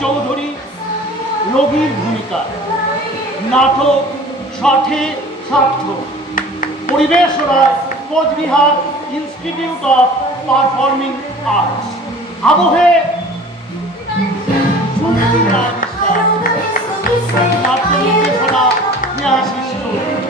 চৌধুরী রোগীর ভূমিকা, নাটক সঠে সার্থ, পরিবেশনা Cooch Behar institute of performing arts. আবহে নাট্য নির্দেশনা স্নেহাশিস চৌধুরী।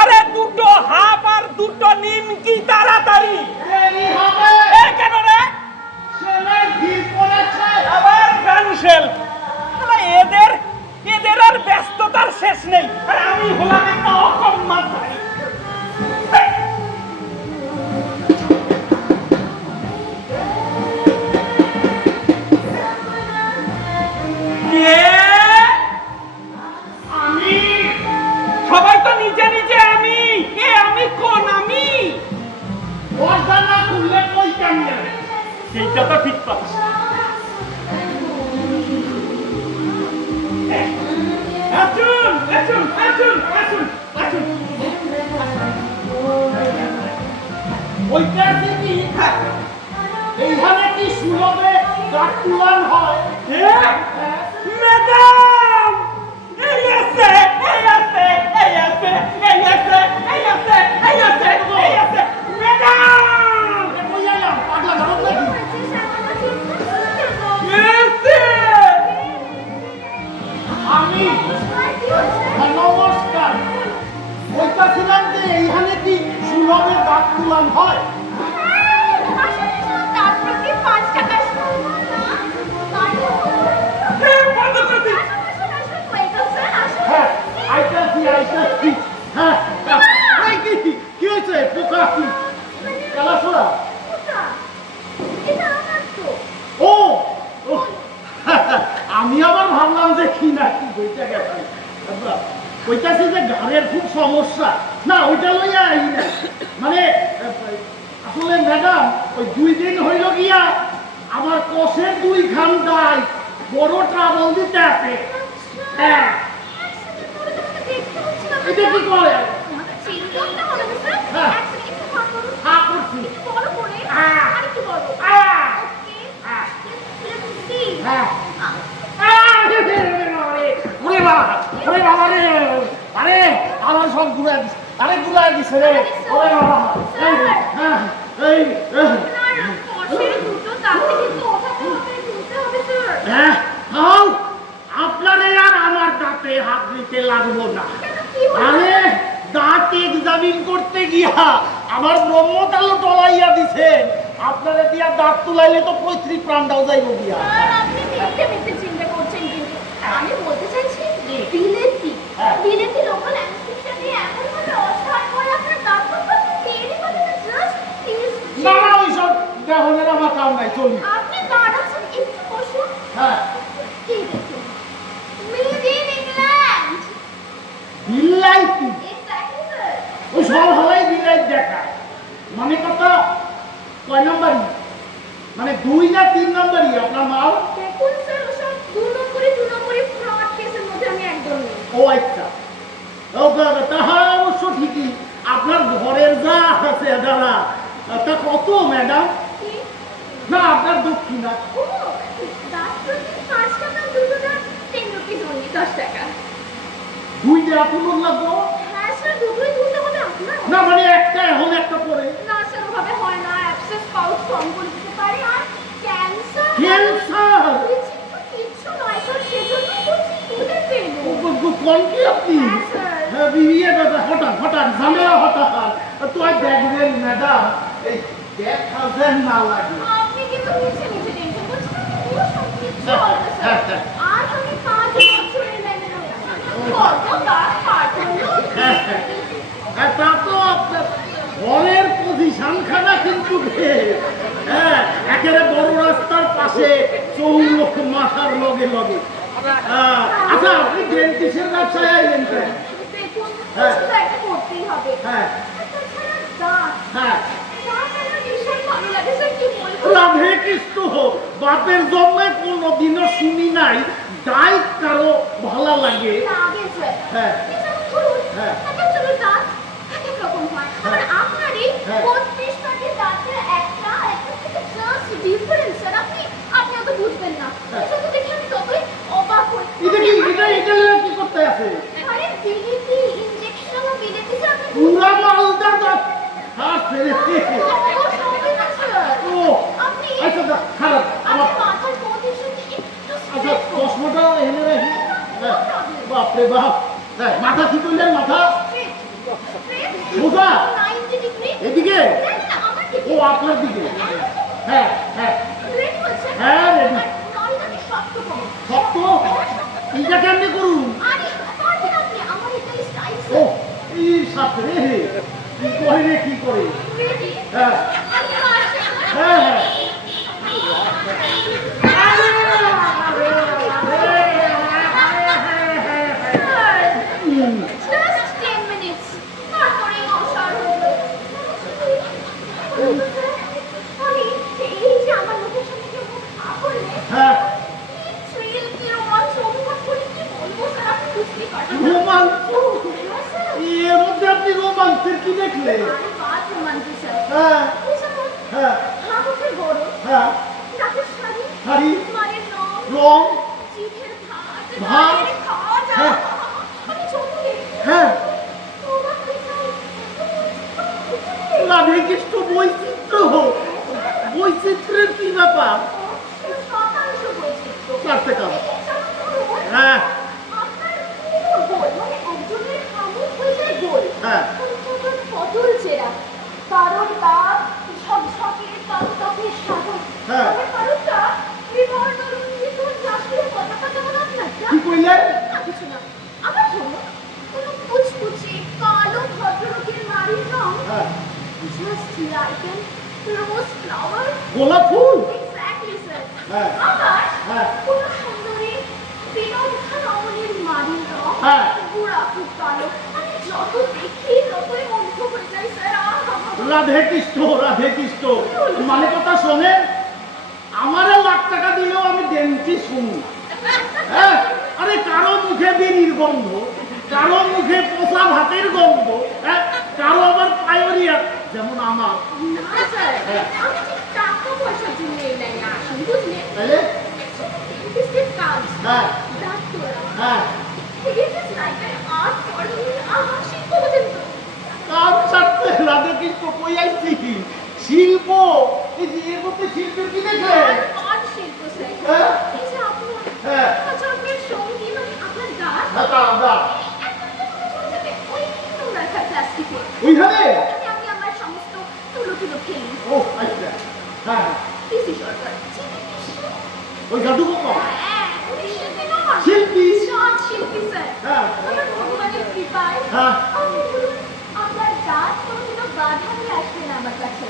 আরে দুটো হাফ আর দুটো নিমকি তাড়াতাড়ি কেন রে? আবার ক্যান্সেল। এদের আর ব্যস্ততার শেষ নেই, আর আমি হলাম একটা অকম মাথায়। সবাই তো নিজে নিজে আমি কোন আমি না খুললে কই কেমনে? সেইটা তো ঠিক কথা। এইখানে কি সুলভে গাছ তুলান হয়? ম্যাডাম এই আছে ম্যাডাম পাগলা ঘরত নাকি? আমি নমস্কার, বলতেছিলাম যে এইখানে কি সুলভে গাছ তুলান হয়? কি হয়েছে? পোকা কি খেলাশোনা? ও আমি আবার ভাবলাম যে কি না কি বইটা গেছে। কইতাছি যে গাড়ের খুব সমস্যা। না ওইটা লইয়া আই না, মানে আসলে ম্যাডাম ওই 2 দিন হইল গিয়া আমার কষের 2 ঘন্টায় বড় ট্রাবল দিতে আছে। হ্যাঁ এটা কি করে? আমার সব ঘুরে দিচ্ছে, আরে ঘুরে দিচ্ছে রে। আপনারে আর আমার ডাক্তার দাঁতে হাত দিতে লাগবো না। কেন, কি হলো? আরে দাঁত এক্সামিন করতে গিয়া আমার ব্রহ্মতালো টলাইয়া দিছেন, আপনারা দিয়া দাঁত তুলাইলে তো পৈতৃক প্রাণটাও যাইব গিয়া। স্যার, আপনি মিথ্যে মিথ্যে চিন্তা করছেন, কিন্তু আমি বলতে চাইছি জি। বিলেতি হ্যাঁ। বিলেতি লোকাল অ্যানেস্থেশিয়া দিয়ে এমন ভাবে অসাড় করে আপনার দাঁত পর্যন্ত তৈরি করে না, জাস্ট না না ওইসব দেহনের আমার কাম নাই, চলি। আপনি দাঁড়াচ্ছেন, একটু বসুন। হ্যাঁ কি দেখুন, মেড ইন ইংল্যান্ড। বিল্লাইতি এক্স্যাক্টলি স্যার। ওই সব হলাই বিলাই দেখায়, মানে কথা কয় নাম্বারই, মানে 2 না 3 নাম্বারই আপনার মাল। দেখুন স্যার, ওসব 2 নম্বরি ফ্রড কেসের মধ্যে আমি একদম নেই। ও আচ্ছা, ও বাবা, তাহা অবশ্য ঠিকই। আপনার ঘরের যা আছে দাদা, তা কত ম্যাডাম? কি? না আপনার দক্ষিণা। ও, দাঁত প্রতি 5 টাকা, দুটো দাঁত 10 রুপিস অনলি, 10 টাকা। 2টা আপনার লাগবো? হ্যাঁ স্যার, দুটোই তুলতে হবে আপনার। না মানে একটা এখন একটা পরে। না স্যার, ওভাবে হয় না, অ্যাবসেস পাউচ ফর্ম করে দিতে পারে, আর ক্যান্সার ক্যান্সার? কিছু নয় স্যার, সেজন্যই বলছি তুলে ফেলুন। কোন কি আপনি? হ্যাঁ, স্যার। হ্যাঁ, বিয়ে দাদা, হঠাৎ হঠাৎ ঝামেলা হঠাৎ। তো দেখবেন ম্যাডাম, এই 10,000 না লাগে। আপনি কিন্তু নিচে নিচে টেনশন করছেন, পুরো সব কিছু হ্যাঁ, হবে হ্যাঁ, স্যার। হ্যাঁ। আর আমি 5 বছরের লাইনে রয়েছি, কত দাঁত কাটলো। হ্যাঁ, হ্যাঁ, তা তো আপনার ঘরের পজিশন খানা কিন্তু হ্যাঁ, একেবারে বড় রাস্তার পাশে, চৌমুখ মাথার লগে লগে। আচ্ছা, আপনি ডেন্টিস্টের ব্যবসায় আইলেন কেন? দেখুন, হ্যাঁ। কিছু তো একটা করতেই হবে। হ্যাঁ আর তাছাড়া দাঁত, হ্যাঁ, দাঁত আমার ভীষণ ভালো লাগে স্যার, কি বলবো। রাধে কৃষ্ণ, বাপের জন্মে কোনোদিনও শুনি নাই ডাইট কারো ভালো লাগে। লাগে স্যার। হ্যাঁ। এই যেমন ধরুন, হ্যাঁ। এক একজনের দাঁত এক এক রকম হয়। আবার আপনারই হ্যাঁ। 32টা দাঁতের একটা থেকে জাস্ট ডিফারেন্স স্যার। আপনি অত বুঝবেন না। হ্যাঁ। এসব দেখে আমি ততই অবাক হই। এটা কি, এটা লইয়া কি করতে আছে? আরে বিলিতি ইনজেকশন ও বিলিতি স্যার, আপনি পুরা মালটা দাঁত হাত ফেলে। দোষ হবে না স্যার। ও আপনি আচ্ছা, খারাপ আমার। আপনি মাথার পজিশনটা একটু আচ্ছা, স্ট্রেট করুন। চশমাটা এনে রাখি। হ্যাঁ, বাপরে বাপ। হ্যাঁ, মাথা কি করলেন? মাথা স্ট্রেট স্ট্রেট সোজা 90 ডিগ্রি। এদিকে? না না না, আমার দিকে। ও আপনার দিকে? হ্যাঁ হ্যাঁ, রেডি হচ্ছে? হ্যাঁ, ready। আর নলটাকে শক্ত করুন। শক্ত? এটা কেমনি করুন? আরে পারবেন আপনি, আমার এটাই স্টাইল ও স্যার। এই সাথে রে, কি করে রে, কি করে? রেডি? হ্যাঁ আমি পারছি। হ্যাঁ হ্যাঁ। স্যার, just 10 minutes, তারপরেই অসার হলো। আমি এই যে আমার লোকের সাথে কেউ মুখ করলে হ্যাঁ, কি থ্রিল, কি রোমাঞ্চ অনুভব করি, কি বলবো স্যার, আপনি বুঝতেই পারবেন না। রোমাঞ্চ? হ্যাঁ, স্যার। এর মধ্যে আপনি রোমাঞ্চের কি দেখলেন? আরে বাদ রোমাঞ্চ স্যার। হ্যাঁ এই যেমন হ্যাঁ হাবুকের গরম, হ্যাঁ, নাকের শাড়ি, শাড়ি, মায়ের নখ, রং, জিভের ভাত, ভাত, মায়ের খাওয়া হ্যাঁ। আমি ছোট দেখি। হ্যাঁ। অবাক হয়ে যাই। রাধে কৃষ্ণ বৈচিত্র্য, বৈচিত্র্যের কি ব্যাপার? শতাংশ বৈচিত্র্য। চারটে কাজ। এই যেমন ধরুন, হ্যাঁ আপনার পুরো গোল, মানে একজনের হাবুক হয়ে যায় গোল। হ্যাঁ। আরেকজনের পটল চেরা, কারোর দাঁত ঝকঝকে, টকটকে সাদা। হ্যাঁ। আবার কারোরটা ত্রিবর্ণরঞ্জিত জাতীয় পতাকা, যেমন আপনারটা। কি কইলেন? না, কিছু না। আবার ধরুন, কোনো কুচকুচে কালো ভদ্রলোকের নারীর রং হ্যাঁ, just like an rose flower. গোলাপ ফুল। Exactly, sir. হ্যাঁ। আবার হ্যাঁ। কোনো সুন্দরী বিনোদা রমণীর মারির রং হ্যাঁ। পুরা খুব কালো। আমি যত দেখি ততই মুগ্ধ হয়ে যাই স্যার। রাধে কৃষ্ণ, রাধে কৃষ্ণ। মানে কথা শোনেন, আমারে লাখ টাকা দিলেও আমি ডেন্টিস্ট শুনি। হ্যাঁ, আরে কারো মুখে বিড়ির গন্ধ, কারো মুখে পোষা ভাতের গন্ধ, হ্যাঁ, কারো আবার পায়োরিয়া, যেমন আমার। না স্যার, আমি ঠিক টাকা পয়সার জন্য এই লাইনে আসি, বুঝলেন? তাইলে? ডেন্টিস্টের কাজ, হ্যাঁ দাঁত তোলা। হ্যাঁ, It is like an art form. আমার শিল্প হতেন তো। কাজ ছাড়তে রাধে কৃষ্ণ কই আইছি? শিল্প, এই যে এর মধ্যে শিল্পের কি দেখে? আর শিল্প স্যার। হ্যাঁ। এই যে আপনার, হ্যাঁ। আচ্ছা আপনার সঙ্গী, মানে আপনার দাঁত হ্যাঁ দাঁড়া ওই নোংরার প্লাস্টিকে ওইখানে ওখানে আমি আমার সমস্ত তুলো ফেলি। ও আচ্ছা হ্যাঁ পিসি সরকার চিনি পিসি? ওই জাদুকর হ্যাঁ, উনি শিল্পী নন। শিল্পী? সৎ শিল্পী স্যার। হ্যাঁ। আমার ভগবানের কৃপায় হ্যাঁ। আপনি বলুন, আপনার দাঁত কোনোদিনও বাধা হয়ে আসবে না আমার কাছে।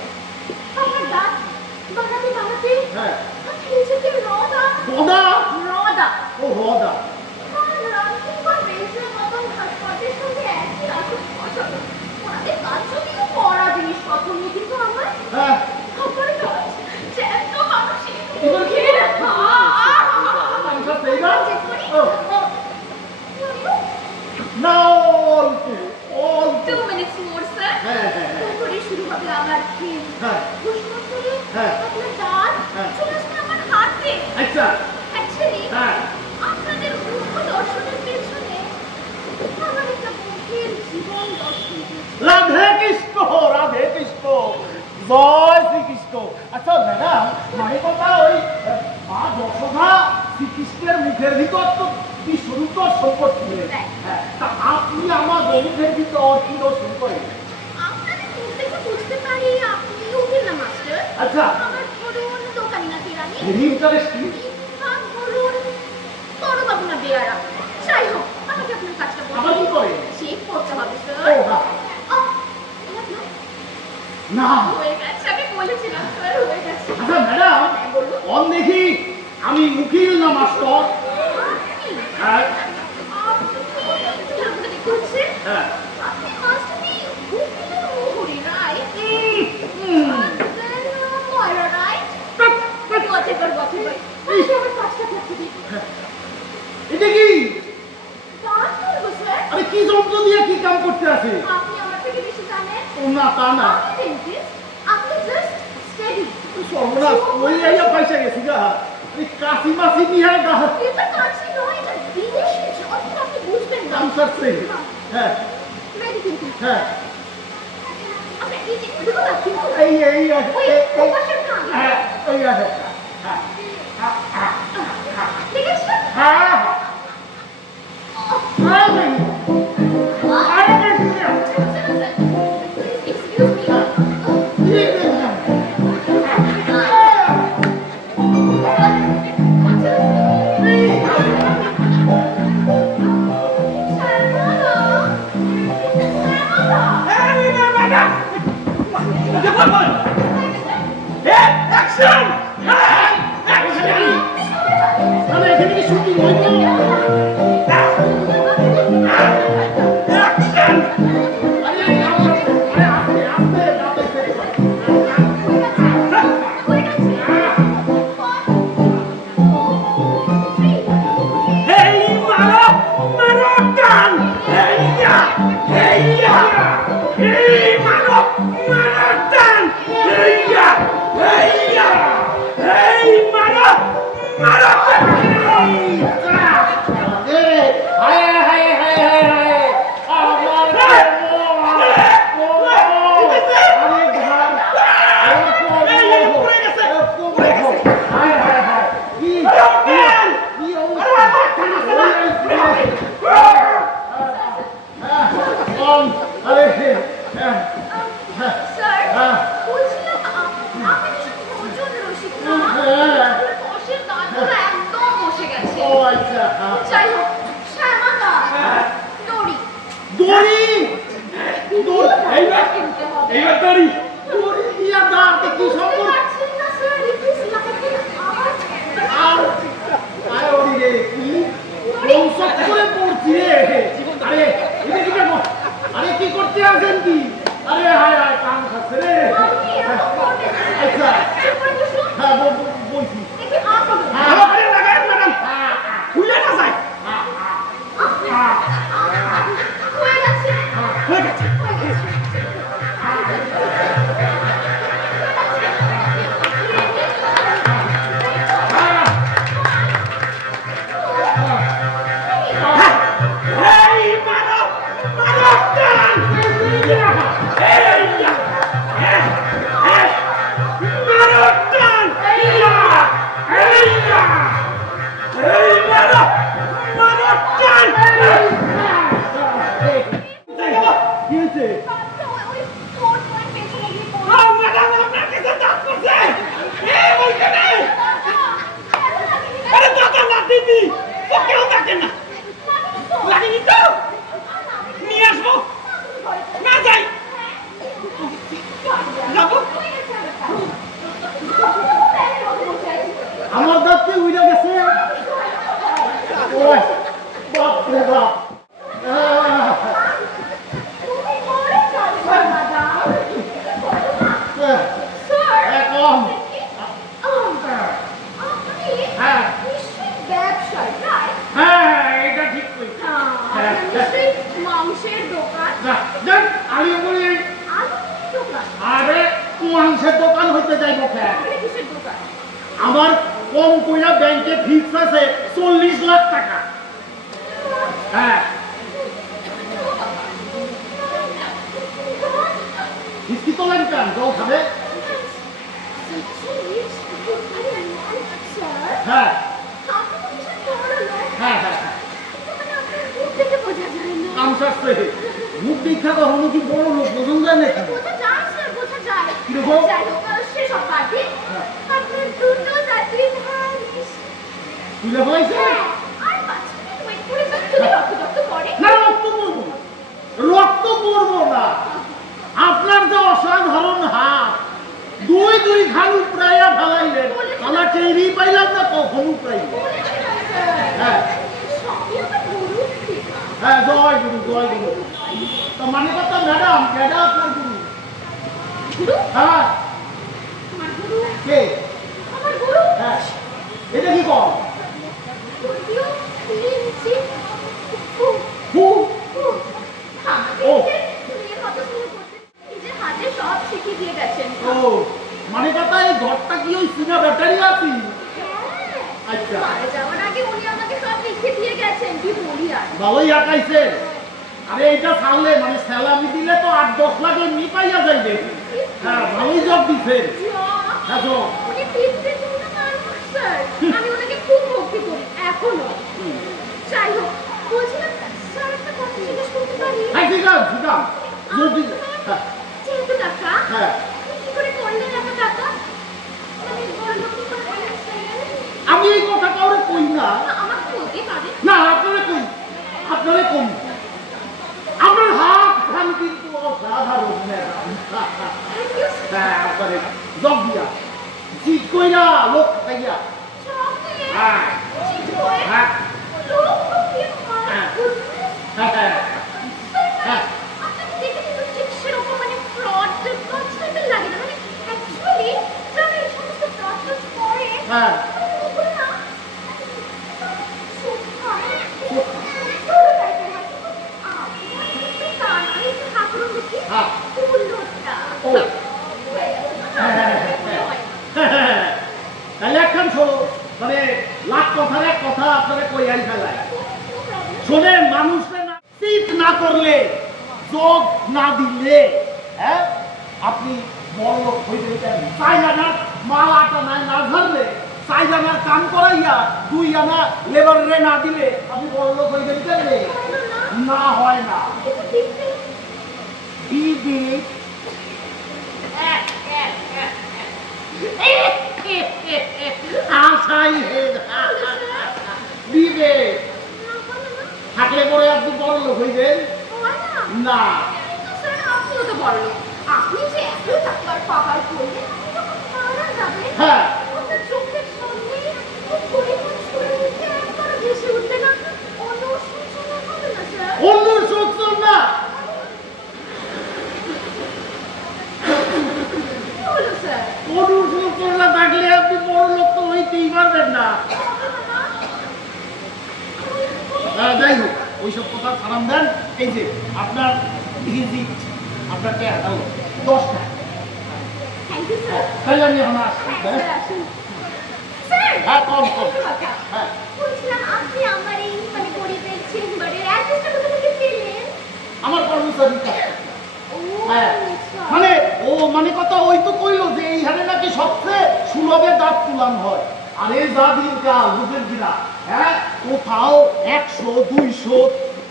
আপনার দাঁত বানাতে হ্যাঁ আপনি নিজেকে রদা বদা রদা ও হদা রামসিং বা বেজের মতন ভাস্কর্যের সঙ্গে একই আসন বসানো। ওনাদের কাজ যদিও করা জিনিসপত্র নিয়ে, কিন্তু আমার হ্যাঁ আমার কাজ জ্যান্ত মানুষের এবার কি? মুখের আনসার সেইবার চেক করি। ও না অল 2 minutes more, sir. হ্যাঁ হ্যাঁ হ্যাঁ তারপরে শুরু হবে আমার খেল। হ্যাঁ ঘোষণা করে হ্যাঁ। আপনার দাঁত হ্যাঁ। চলে আসবে আমার হাতে। আচ্ছা Actually, হ্যাঁ আপনাদের মুখ্য দর্শনের পেছনে আমার একটা গভীর জীবন দর্শন রয়েছে। রাধে কৃষ্ণ জয় শ্রীকৃষ্ণ আচ্ছা ম্যাডাম মানে কথা ওই মা যশোদা শ্রীকৃষ্ণের মুখের ভিতর তো বিশ্বরূপ দর্শন করছিলেন হ্যাঁ তা আপনি আমার মুখের ভিতর কি দর্শন করেন আপনাদের মুখ দেখে বুঝতে পারি আপনি উকিল না মাস্টার। আচ্ছা আমার ধরুন দোকানি না কেরানি। ভেরি ইন্টারেস্টিং কিংবা ধরুন বড়বাবু না বেয়ারা। যাই হোক, আমাকে আপনার কাজটা আবার কি করেন? চেক করতে হবে, স্যার। ও হ্যাঁ না হয়ে গেছে, আমি বলেছিলাম স্যার, হয়ে গেছে। আচ্ছা ম্যাডাম অন দেখি আমি উকিল না মাস্টার আপনি হ্যাঁ আপনি দেখুন হ্যাঁ আপনি মাস্ট বি উকিলের মোহরি, রাইট? ময়রা, রাইট? whatever. আপনি আমার কাজটা করতে দিন। এটা কি কাজ করবো, স্যার। আরে কি যন্ত্র দিয়ে কি কাম করতে আছে আপনি আমার থেকে বেশি জানেন। ও না তা না আপনি ডেন্টিস্ট, আপনি জাস্ট স্টেডি। সর্বনাশ ওই আইয়া পয়সা গেছি গা এই কাশি মাসি নিয়ে গা এটা কাছে নয়, এটা বিদেশি যন্ত্র, আপনি বুঝবেন না। আনসার সে হ্যাঁ Ready কিন্তু। হ্যাঁ আপনি এই যে দেখো না, কিন্তু এই ওই ওপাশের না। হ্যাঁ ওই আছে ঠিক আছে? হ্যাঁ Excuse me. এখানে কি শুটিং হইতো স্যার, বলছিলাম আপনি ভীষণ ভোজন রসিক না? কষের দাঁতগুলো একদম বসে গেছে। ও আচ্ছা যাই হোক, শ্যামাদা, দড়ি। দড়ি এইবার কিনতে হবে। এইবার দড়ি দড়ি দিয়া দাঁতে কি বুঝতে সম্পর্ক পারছেন না, স্যার, it is like আওয়াজ। আরে ওরি রে কি কোন সব করে পড়ছি রে আরে এটা কি দেখো আরে কি করতে আছেন কি আরে হায় হায় কাম খাচ্ছে রে আপনি এরকম করবেন না, স্যার। আচ্ছা চুপ করে বসুন। হ্যাঁ বলছি দেখি আপ হবে। ভালো করে লাগান ম্যাডাম খুলে না যায় হয়ে গেছে। হয়ে গেছে হয়ে গেছে। এই রে বাপ তুমি করে যাচ্ছেন ম্যাডাম স্যার এখন আপনি হ্যাঁ নিশ্চয়ই ব্যবসায়ী রাইট হ্যাঁ এটা ঠিক কইছি আপনার নিশ্চয়ই মাংসের দোকান দেখ আমি বলি আলুর দোকান আরে মাংসের দোকান হইতে যাইব কেন আপনি কিসের দোকান আমার কম কইরা ব্যাংকে ফিক্স আছে 40 লাখ টাকা হ্যাঁ কিস্তি তোলেন কেন জল খাবে স্যার হ্যাঁ আপনি তো কিসের বড় লোক হ্যাঁ হ্যাঁ মানে আপনার মুখ দেখে বোঝা যায় না আমসারছে মুখ দীক্ষা কখনো কি বড় লোক বোঝন যায় নাকি বোঝা যায় স্যার বোঝা যায় কিরকম? যাই হোক সেসব বাদে হ্যাঁ। আপনার দুটো জাতির ভাই তুলে ফেলাইছে আর 5 মিনিট ওয়েট করে যান যদি রক্ত পড়ে না রক্ত পড়বো না রক্ত পড়বো না আপনার যে অসাধারণ হাত দুই দুই খান উপরাইয়া ফেলাইলেন আমরা টেরি পাইলাম না কখন উপরাইলেন হ্যাঁ হ্যাঁ জয় গুরু জয় গুরু তা মানে কথা ম্যাডাম কেডা আপনার গুরু হ্যাঁ কে হ্যাঁ এটা কি কর হু সব শিখিয়ে দিয়ে গেছেন ও মানে কথা এই ঘরটা কি ওই সিনা ব্যাটারি আছি আচ্ছা মারা যাওয়ার আগে উনি আমাকে সব লিখে দিয়ে গেছেন কি বলি আর ভালোই আঁকাইছে আরে এটা ছাড়লে মানে স্যালামি দিলে তো 8-10 লাখ এমনি পাইয়া যাইবে হ্যাঁ ভালোই জব দিছে হ্যাঁ তো উনি পিতৃ জন্য মানুষ স্যার আমি ওনাকে খুব ভক্তি করি এখনো যাই হোক বলছিলাম স্যার একটা কথা জিজ্ঞেস করতে পারি হ্যাঁ ঠিক আছে সুদাম যদি হ্যাঁ যেহেতু টাকা হ্যাঁ কি করে করলেন এত টাকা মানে বড় লোক কি করে হলেন আমি এই কথা কাউরে কই না আমাকে বলতে পারে না আপনারে কই আপনারে কই আপনার হাত খান কিন্তু অসাধারণ থ্যাংক ইউ হ্যাঁ আপনারে জব দিয়া জিত কইরা লোক খাইয়া হ্যাঁ হ্যাঁ হ্যাঁ হ্যাঁ হ্যাঁ হ্যাঁ হ্যাঁ ও তাহলে একখান শোনো মানে লাখ কথার এক কথা আপনারা কইয়াই ফেলায় শোনেন মানুষে না চিট না করলে যোগ না দিলে হ্যাঁ আপনি বড় লোক হইতে চান চাই জানার মাল আটা না ধরলে চাই জানার কাম করাইয়া 2 আনা লেবারে না দিলে আপনি বড় লোক হইতে চাইলে না হয় না দিদি আশাই দিবে থাকলে পরে আপনি বড় লোক হইবেন না আপনি যে এত টাকার পাহাড় করলেন মারা যাবে হ্যাঁ আপনার চোখের সামনে খুব পরিমাণ শরীরকে একবার ভেসে উঠবে না অনুশোচনা হবে না স্যার অন্য সত্য না কি হলো স্যার অনুসত্য না থাকলে আপনি বড় লোক তো হইতেই পারবেন না যাই হোক ওইসব কথা ছাড়ান দেন এই যে আপনার ভিজিট আপনার কে হলো 10 টাকা থ্যাংক ইউ স্যার তাহলে আমি এখন আসছি স্যার আসুন স্যার হ্যাঁ কম একটা কথা। হ্যাঁ বলছিলাম আপনি আমার এই মানে গরিবের চেম্বারের অ্যাড্রেসটা কোথা থেকে পেলেন আমার কর্মচারী কাজ ও হ্যাঁ আচ্ছা। মানে ও মানে কথা ওই তো কইলো যে এইখানে নাকি সবচেয়ে সুলভে দাঁত তুলান হয় আর এই যা দিন কাল বুঝলেন কিনা হ্যাঁ কোথাও 100 200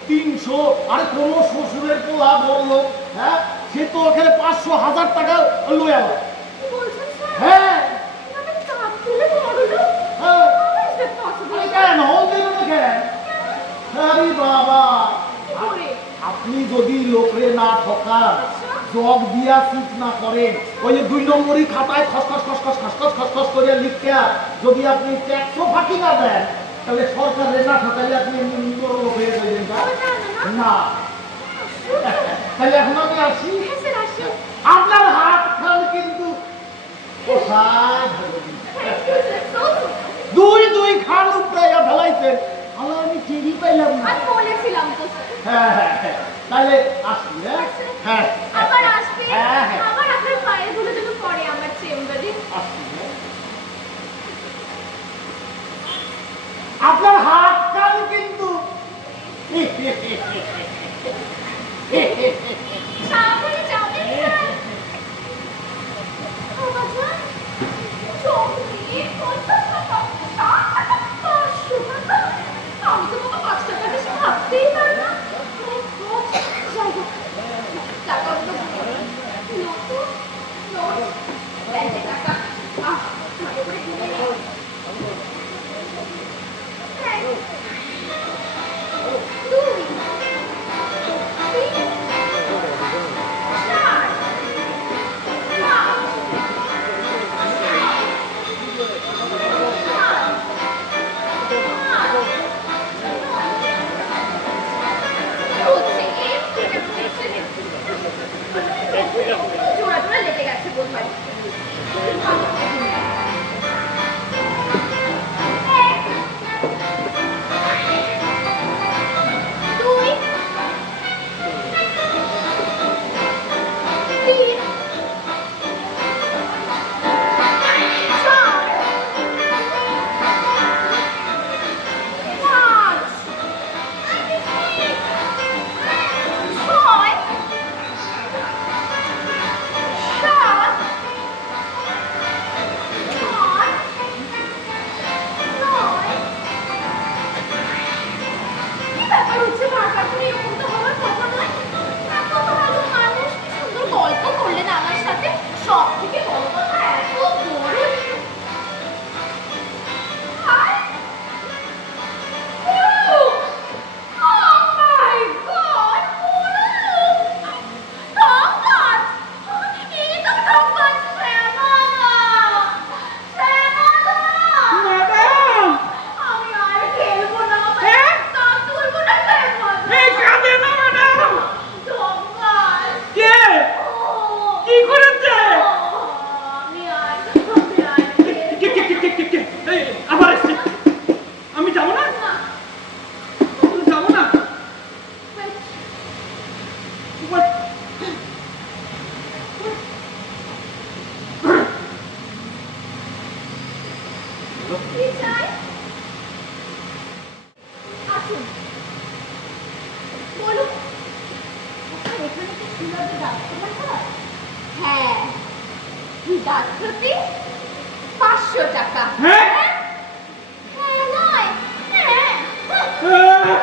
300 আর কোন শ্বশুরের পোলা বললো হ্যাঁ সে তো ওখানে 500 1000 টাকা লই আবার কি বলছেন স্যার হ্যাঁ আমি দাঁত তুলে বড় লোক হ্যাঁ How is that possible? আরে কেন হল দিল না কেন আরে বাবা কি করে? আপনি যদি লোকরে না ঠকান জগ দিয়া চিট না করেন ওই যে 2 নম্বরই খাতায় খসখস খসখস খসখস খসখস করে লিখতে যদি আপনি ট্যাক্সও ফাঁকি না দেন তাহলে সরকারের না ঠকাইলে আপনি এমনি বড় লোক হয়ে যাবেন ও, না, না, না। না তাহলে এখন আমি আসি হ্যাঁ, স্যার, আসুন। আপনার হাত খান কিন্তু কোথায় ধরবেন? Thank you, sir, so good. দুই খান উপড়াইয়া ফেলাইছেন আমার আমি টেরি পাইলাম না আমি বলেছিলাম তো, স্যার। হ্যাঁ তাহলে আসি হ্যাঁ আবার আসবে, হ্যাঁ, হ্যাঁ। আবার আপনার পায়ের ধুলো যেন পড়ে আমার চেম্বারে। আসি আপনার হাত কান কিন্তু সাবধানে যাবেন, স্যার। ও বাবা, চকলেট, 50 টাকা, 60 টাকা, 500 টাকা। আমি তো বাবা 5 টাকা বেশি ভাবতেই পারি না। My God, যাই হোক, টাকাগুলো নতুন নোট, ব্যাংকে টাকা। ভালো করে গুনে নিই। এক, দুই, তিন, চার, পাঁচ, জোড়া জোড়া লেগে গেছে বোধহয়। এক, দুই, তিন, চার, পাঁচ, ছয়, সাত, আট, নয়। কি ব্যাপার হচ্ছে বারবার করে এরকম তো হওয়ার কথা নয়। এত ভালো মানুষ, কি সুন্দর গল্প করলেন আমার সাথে। সব থেকে বড় কথা, এত বড় আর Oh my God! ঠকবাজ! এই তো ঠকবাজ শ্যামা! শ্যামা! ম্যাডাম আমি আর খেলবো না, হ্যাঁ? কান তুলবো না শ্যামা! এই কাঁদে না ম্যাডাম ঠকবাজ! কে ও! কি করেছে আমি আর খেলবো কে এই আবার এসছে আমি যাবো না না। যাবো না Wait. What? কি চাই? আসুন। বলুন। আচ্ছা, এখানে কি সুলভে দাঁত খোলা হয়? হ্যাঁ। দাঁত প্রতি 500 টাকা। হ্যাঁ? হ্যাঁ নয়। হ্যাঁ। হ্যাঁ